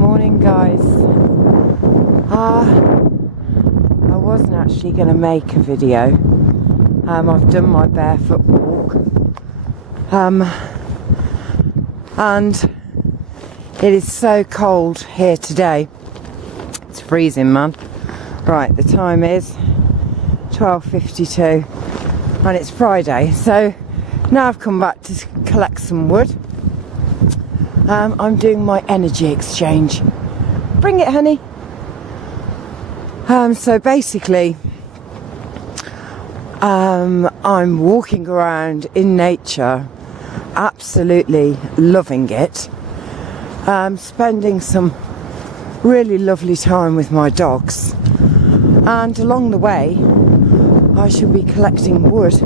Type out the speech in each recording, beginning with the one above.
morning, guys. I wasn't actually going to make a video. I've done my barefoot walk, and it is so cold here today. It's freezing, man. Right, the time is 12:52 and it's Friday, so now I've come back to collect some wood. I'm doing my energy exchange. Bring it, honey. So basically, I'm walking around in nature, absolutely loving it. Spending some really lovely time with my dogs, and along the way I shall be collecting wood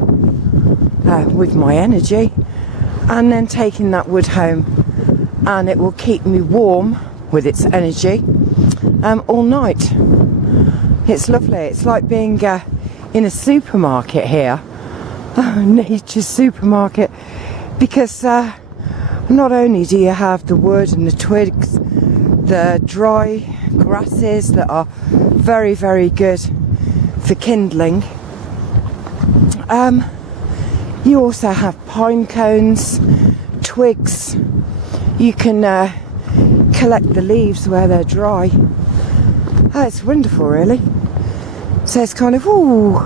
with my energy, and then taking that wood home, and it will keep me warm with its energy all night. It's lovely. It's like being in a supermarket here, nature supermarket, because not only do you have the wood and the twigs, the dry grasses that are very, very good for kindling, you also have pine cones, twigs. You can collect the leaves where they're dry. It's wonderful, really. So it's kind of, ooh,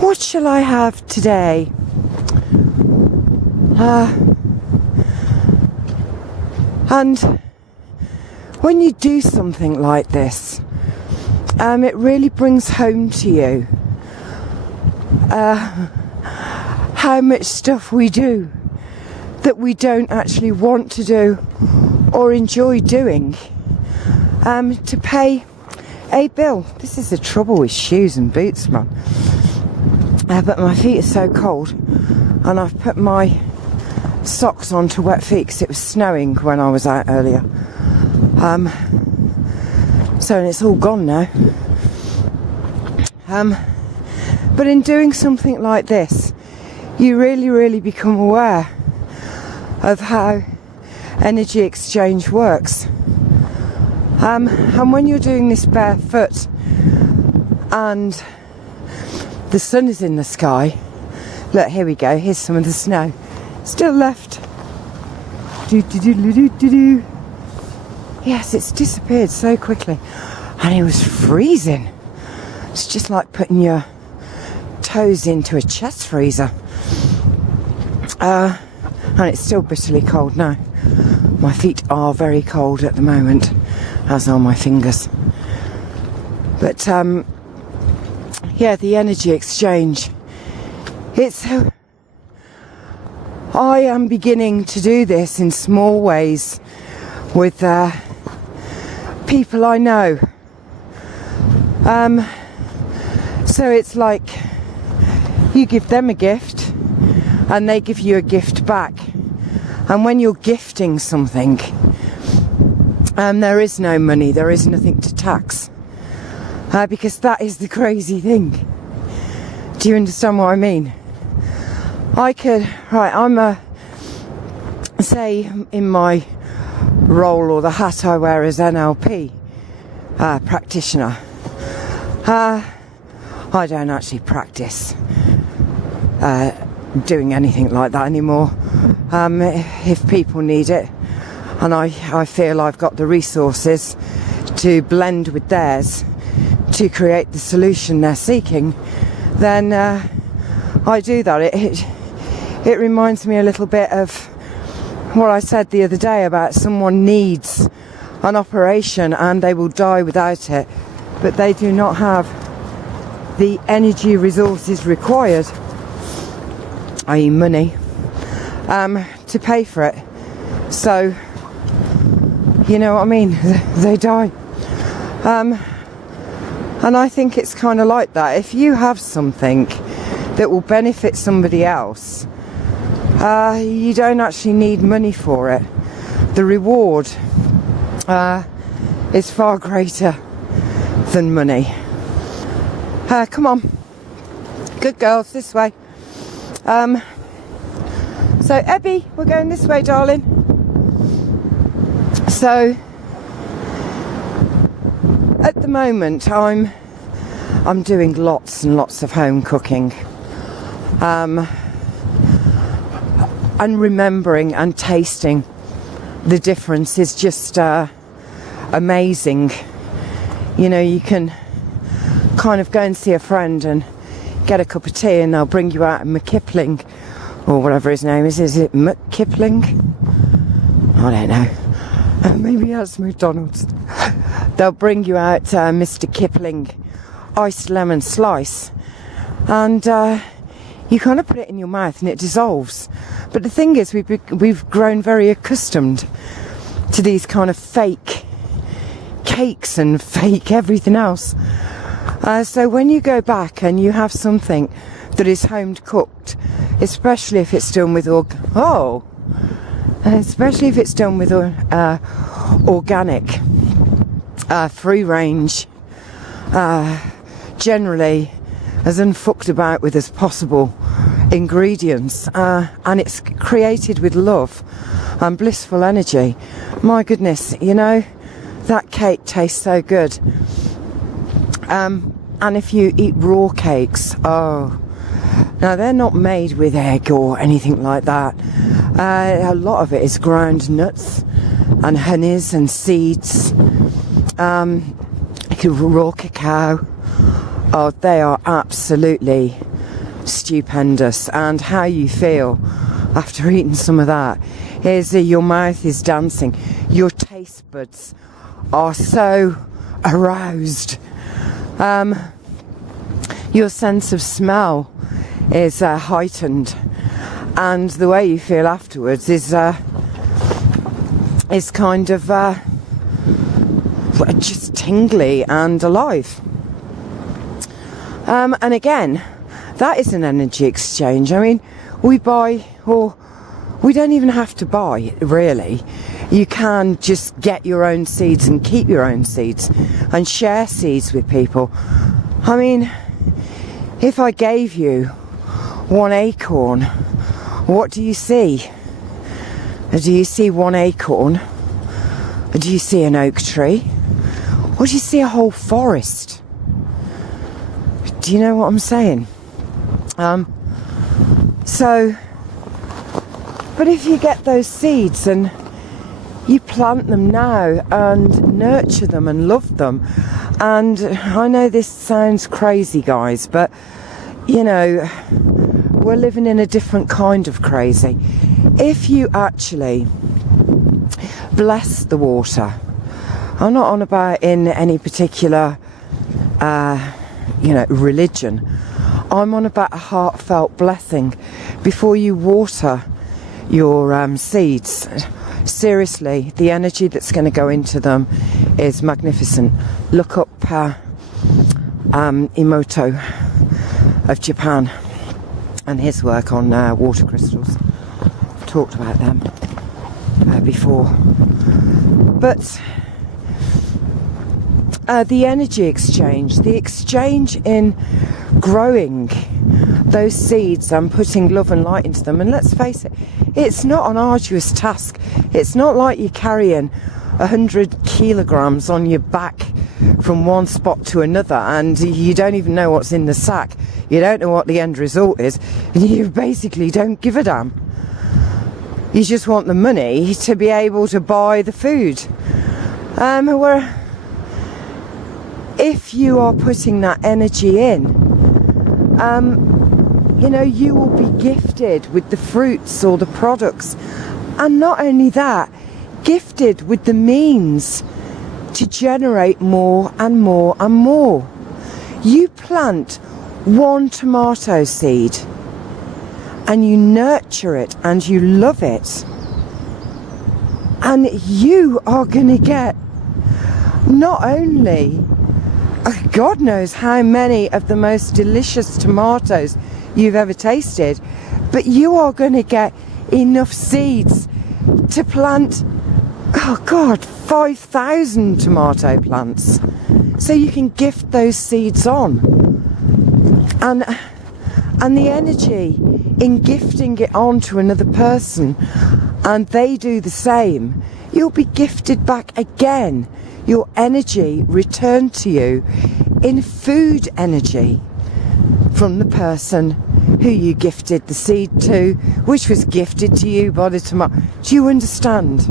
what shall I have today? And when you do something like this, it really brings home to you how much stuff we do that we don't actually want to do or enjoy doing to pay a bill. This is the trouble with shoes and boots, man. But my feet are so cold, and I've put my socks on to wet feet because it was snowing when I was out earlier. So and it's all gone now. But in doing something like this, you really become aware of how energy exchange works. And when you're doing this barefoot and the sun is in the sky, look, here we go, here's some of the snow still left. Yes, it's disappeared so quickly, and it was freezing. It's just like putting your toes into a chest freezer. And it's still bitterly cold now. My feet are very cold at the moment, as are my fingers. But yeah, the energy exchange. I am beginning to do this in small ways with people I know. So it's like you give them a gift and they give you a gift back. And when you're gifting something, there is no money, there is nothing to tax. Because that is the crazy thing. Do you understand what I mean? I'm say in my role, or the hat I wear as NLP practitioner. I don't actually practice doing anything like that anymore. If people need it, and I feel I've got the resources to blend with theirs to create the solution they're seeking, then I do that. It reminds me a little bit of what I said the other day about someone needs an operation and they will die without it, but they do not have the energy resources required, i.e. money, to pay for it. So, you know what I mean? They die. And I think it's kind of like that. If you have something that will benefit somebody else, you don't actually need money for it. The reward is far greater than money. Come on, good girls, this way. So Ebby, we're going this way, darling. So at the moment I'm doing lots and lots of home cooking, and remembering and tasting the difference is just amazing. You know, you can kind of go and see a friend and get a cup of tea and they'll bring you out a McKipling or whatever his name is it McKipling? I don't know. Maybe that's McDonald's. They'll bring you out Mr. Kipling iced lemon slice, and you kind of put it in your mouth and it dissolves. But the thing is, we've grown very accustomed to these kind of fake cakes and fake everything else. So when you go back and you have something that is home cooked, especially if it's done with organic, free range, generally as unfucked about with as possible ingredients, and it's created with love and blissful energy. My goodness, you know, that cake tastes so good. And if you eat raw cakes, now they're not made with egg or anything like that. A lot of it is ground nuts and honeys and seeds, raw cacao. Oh, they are absolutely stupendous. And how you feel after eating some of that is your mouth is dancing. Your taste buds are so aroused. Your sense of smell is heightened, and the way you feel afterwards is kind of just tingly and alive. And again, that is an energy exchange. I mean, we buy, or we don't even have to buy, really. You can just get your own seeds and keep your own seeds and share seeds with people. I mean, if I gave you one acorn, what do you see? Do you see one acorn? Do you see an oak tree? Or do you see a whole forest? Do you know what I'm saying? But if you get those seeds and you plant them now and nurture them and love them, and I know this sounds crazy, guys, but you know, we're living in a different kind of crazy. If you actually bless the water, I'm not on about in any particular religion, I'm on about a heartfelt blessing before you water your seeds. Seriously, the energy that's going to go into them is magnificent. Look up Emoto of Japan and his work on water crystals. I've talked about them before. But the energy exchange, the exchange in growing those seeds and putting love and light into them, and let's face it, it's not an arduous task. It's not like you're carrying 100 kilograms on your back from one spot to another and you don't even know what's in the sack. You don't know what the end result is, and you basically don't give a damn. You just want the money to be able to buy the food. Where if you are putting that energy in, you will be gifted with the fruits or the products, and not only that, gifted with the means to generate more and more and more. You plant one tomato seed and you nurture it and you love it, and you are going to get not only God knows how many of the most delicious tomatoes you've ever tasted, but you are going to get enough seeds to plant 5,000 tomato plants, so you can gift those seeds on. And the energy in gifting it on to another person and they do the same, you'll be gifted back again. Your energy returned to you in food energy from the person who you gifted the seed to, which was gifted to you by the tomato. Do you understand?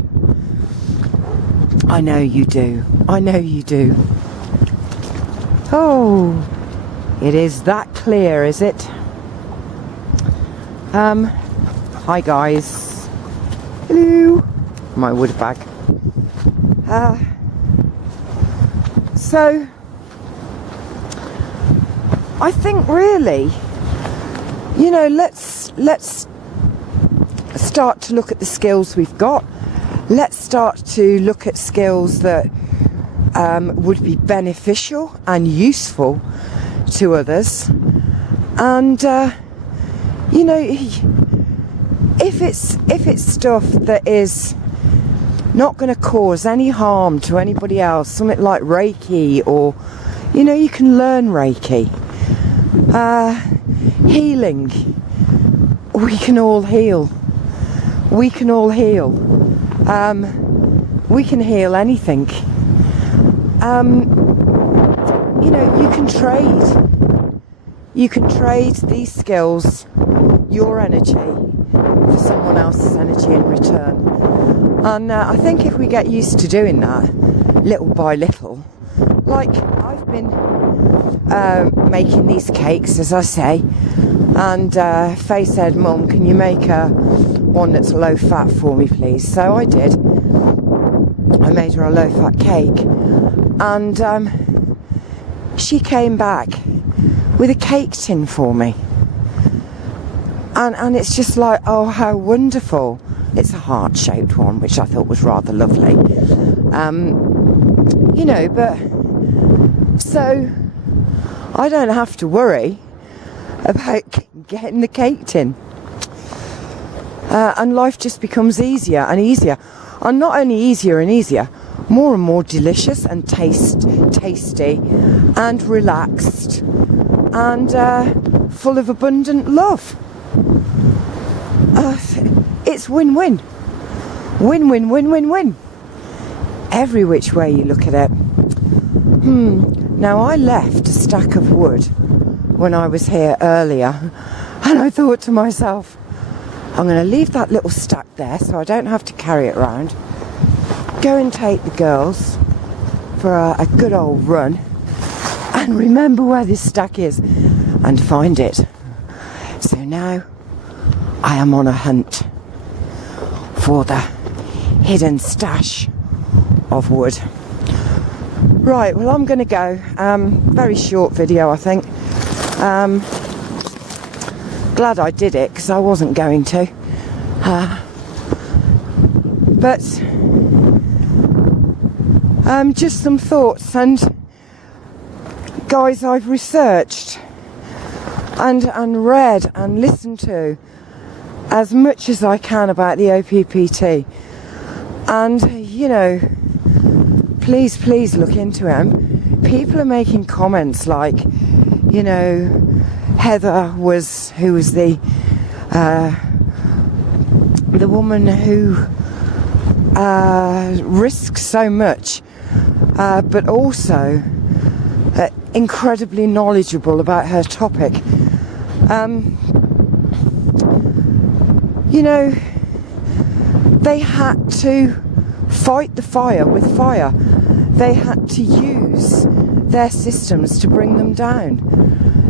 I know you do. I know you do. Oh, it is that clear, is it? Hi guys. Hello. My wood bag. So I think really, you know, let's start to look at the skills we've got. Let's start to look at skills that would be beneficial and useful to others. And you know, if it's stuff that is not going to cause any harm to anybody else, something like Reiki, or, you know, you can learn Reiki. Healing. We can all heal. We can all heal. We can heal anything. You know, you can trade. You can trade these skills, your energy, for someone else's energy in return. And I think if we get used to doing that, little by little, like I've been making these cakes, as I say, and Faye said, "Mum, can you make one that's low fat for me, please?" So I did. I made her a low fat cake, and she came back with a cake tin for me, and it's just like, oh, how wonderful. It's a heart-shaped one, which I thought was rather lovely. You know, but so I don't have to worry about getting the cake tin. And life just becomes easier and easier. And not only easier and easier, more and more delicious and tasty and relaxed and full of abundant love. It's win-win. Win-win, win-win-win. Every which way you look at it. Now, I left a stack of wood when I was here earlier, and I thought to myself, I'm going to leave that little stack there so I don't have to carry it around. Go and take the girls for a good old run and remember where this stack is and find it. So now I am on a hunt for the hidden stash of wood. Right, well, I'm going to go. Very short video, I think. Glad I did it, because I wasn't going to. But just some thoughts. And guys, I've researched and read and listened to as much as I can about the OPPT. And, you know, please look into them. People are making comments like, you know, Heather who was the woman who risks so much, but also incredibly knowledgeable about her topic. You know, they had to fight the fire with fire. They had to use their systems to bring them down.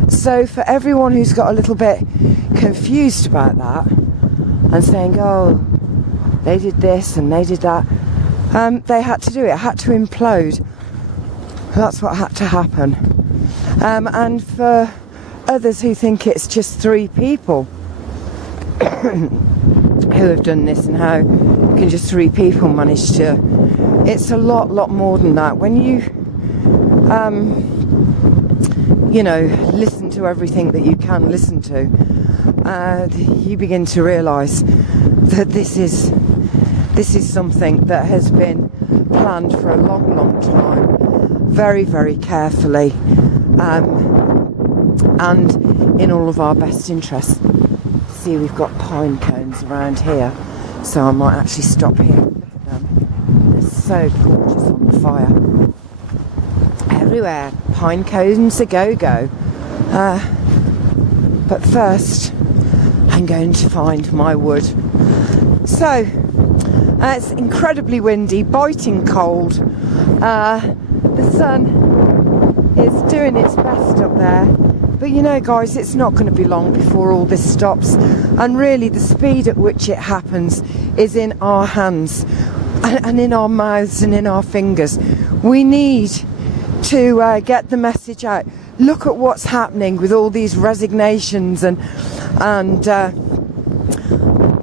So for everyone who's got a little bit confused about that and saying, oh, they did this and they did that, they had to do it. It had to implode. That's what had to happen. And for others who think it's just 3 people who have done this, and how can just 3 people manage to... It's a lot more than that. When you, you know, listen to everything that you can listen to, you begin to realise that this is something that has been planned for a long time, very carefully, and in all of our best interests. See, we've got pine cones around here, So I might actually stop here. Look at them. They're so gorgeous on the fire. Everywhere. Pine cones a go-go. But first, I'm going to find my wood. So, it's incredibly windy, biting cold. The sun is doing its best up there. But you know, guys, it's not going to be long before all this stops. And really, the speed at which it happens is in our hands and in our mouths and in our fingers. We need to get the message out. Look at what's happening with all these resignations and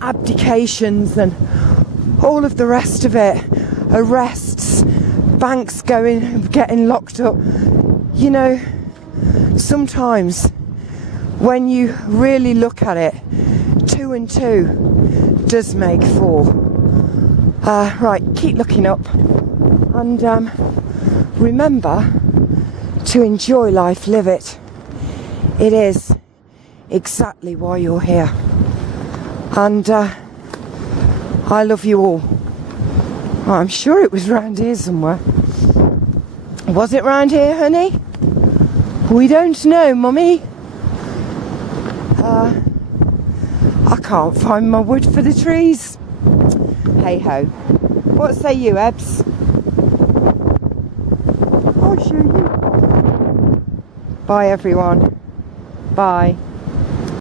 abdications and all of the rest of it. Arrests, banks getting locked up. You know, sometimes when you really look at it, 2 and 2 does make 4. Right, keep looking up and remember to enjoy life, live it. It is exactly why you're here. And I love you all. I'm sure it was round here somewhere. Was it round here, honey? We don't know, Mummy. I can't find my wood for the trees. Hey ho. What say you, Ebbs? I'll show you. Bye everyone. Bye.